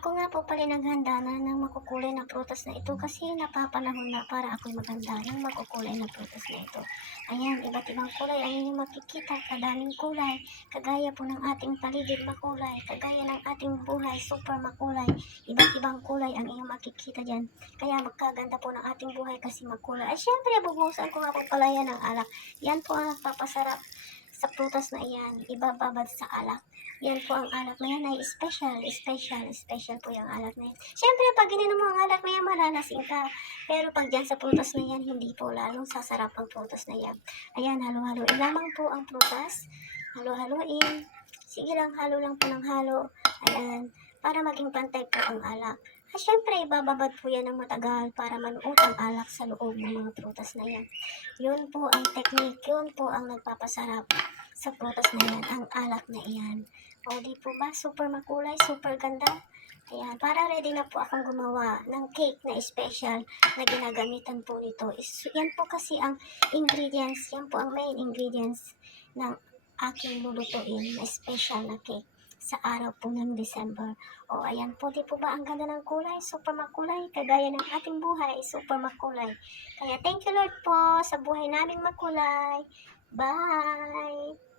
Ako nga po pala naghanda na ng makukulay na prutas na ito kasi napapanahon na para ako'y maghanda ng makukulay na prutas na ito. Ayan, iba't ibang kulay ang inyong makikita, kadaming kulay, kagaya po ng ating paligid makulay, kagaya ng ating buhay super makulay, iba't ibang kulay ang inyong makikita dyan. Kaya magkaganda po ng ating buhay kasi makulay. Ay syempre, bubuhusan ko nga po pala yan ng alak. Yan po ang nagpapasarap sa prutas na iyan, ibababad sa alak. Yan po ang alak na yan ay special po yung alak na yan. Siyempre, pag ininom mo ang alak na yan, malalasing ka. Pero pag dyan sa prutas na yan, hindi po, lalong sasarap ang prutas na yan. Ayan, halo-haloin lamang po ang prutas. Halo-haloin. Sige lang, halo lang po ng halo. Ayan, para maging pantay po ang alak. At syempre, ibababad po yan ng matagal para manuot ang alak sa loob ng mga prutas na yan. Yun po ang technique, yun po ang nagpapasarap sa prutas na yan, ang alak na iyan. O di po ba, super makulay, super ganda. Ayan, para ready na po akong gumawa ng cake na special na ginagamitan po nito. Yan po kasi ang ingredients, yan po ang main ingredients ng aking lulutuin na special na cake sa araw po ng December. O ayan po, di po ba ang ganda ng kulay? Super makulay, kagaya ng ating buhay, super makulay. Kaya thank you Lord po sa buhay naming makulay. Bye!